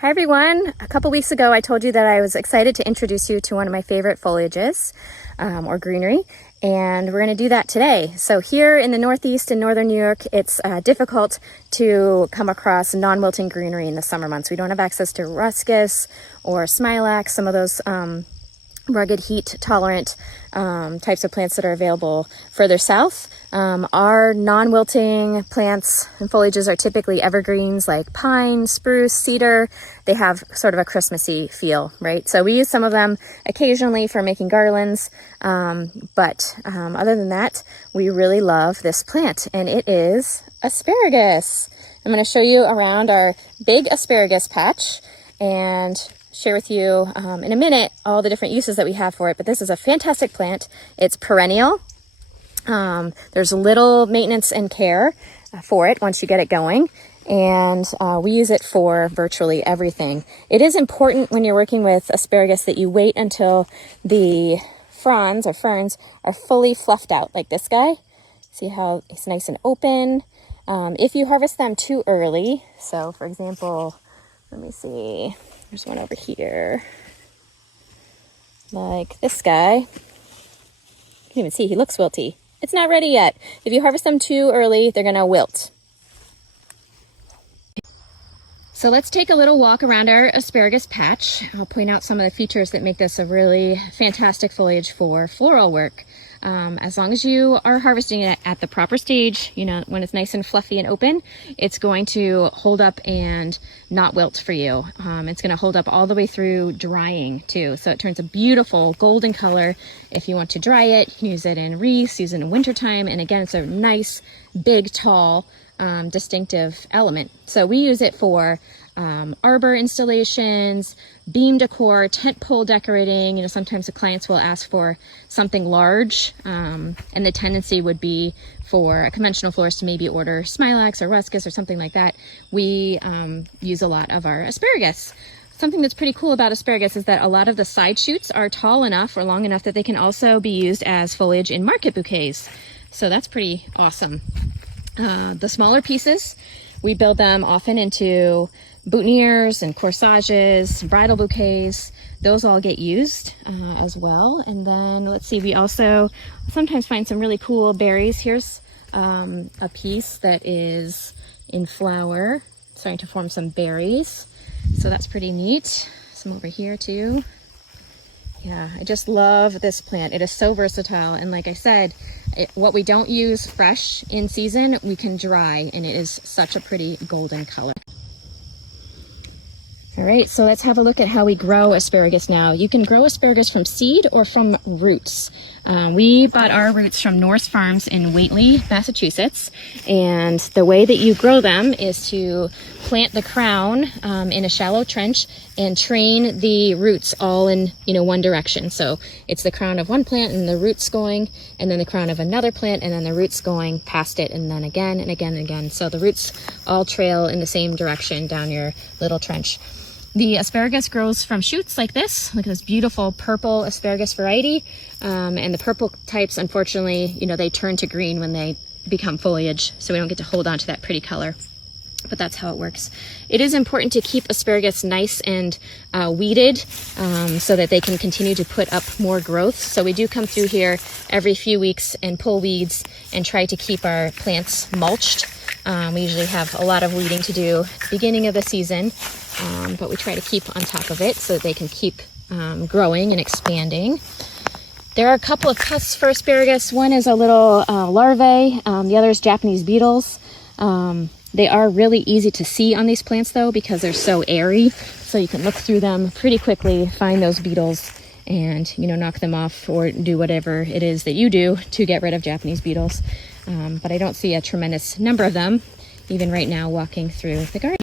Hi everyone. A couple weeks ago I told you that I was excited to introduce you to one of my favorite foliages or greenery, and we're going to do that today. So here in the Northeast and Northern New York, it's difficult to come across non-wilting greenery in the summer months. We don't have access to ruscus or smilax, some of those rugged, heat tolerant types of plants that are available further south. Our non-wilting plants and foliages are typically evergreens like pine, spruce, cedar. They have sort of a Christmassy feel, right? So we use some of them occasionally for making garlands, but other than that, we really love this plant, and it is asparagus. I'm going to show you around our big asparagus patch and share with you in a minute all the different uses that we have for it, but this is a fantastic plant. It's perennial. There's little maintenance and care for it once you get it going, and we use it for virtually everything. It is important when you're working with asparagus that you wait until the fronds or ferns are fully fluffed out, like this guy. See how it's nice and open. If you harvest them too early, so for example, let me see, there's one over here, like this guy. You can even see he looks wilty. It's not ready yet. If you harvest them too early, they're gonna wilt. So let's take a little walk around our asparagus patch. I'll point out some of the features that make this a really fantastic foliage for floral work. As long as you are harvesting it at the proper stage, you know, when it's nice and fluffy and open, it's going to hold up and not wilt for you. It's going to hold up all the way through drying too. So it turns a beautiful golden color. If you want to dry it, you can use it in wreaths, use it in wintertime. And again, it's a nice, big, tall, distinctive element. So we use it for arbor installations, beam decor, tent pole decorating. You know, sometimes the clients will ask for something large, and the tendency would be for a conventional florist to maybe order smilax or ruscus or something like that. We use a lot of our asparagus. Something that's pretty cool about asparagus is that a lot of the side shoots are tall enough or long enough that they can also be used as foliage in market bouquets. So that's pretty awesome. The smaller pieces, we build them often into boutonnieres and corsages, bridal bouquets. Those all get used as well. And then let's see, we also sometimes find some really cool berries. Here's a piece that is in flower, starting to form some berries. So that's pretty neat. Some over here too. Yeah, I just love this plant. It is so versatile, and like I said, what we don't use fresh in season, we can dry, and it is such a pretty golden color. All right, so let's have a look at how we grow asparagus now. You can grow asparagus from seed or from roots. We bought our roots from Norse Farms in Whately, Massachusetts, and the way that you grow them is to plant the crown in a shallow trench and train the roots all in, you know, one direction. So it's the crown of one plant and the roots going, and then the crown of another plant, and then the roots going past it, and then again and again and again. So the roots all trail in the same direction down your little trench. The asparagus grows from shoots like this. Look at this beautiful purple asparagus variety. And the purple types, unfortunately, you know, they turn to green when they become foliage, so we don't get to hold on to that pretty color. But that's how it works. It is important to keep asparagus nice and weeded so that they can continue to put up more growth. So we do come through here every few weeks and pull weeds and try to keep our plants mulched. We usually have a lot of weeding to do at the beginning of the season, but we try to keep on top of it so that they can keep growing and expanding. There are a couple of pests for asparagus. One is a little larvae, the other is Japanese beetles. They are really easy to see on these plants though, because they're so airy, so you can look through them pretty quickly, find those beetles, and, you know, knock them off or do whatever it is that you do to get rid of Japanese beetles. But I don't see a tremendous number of them, even right now walking through the garden.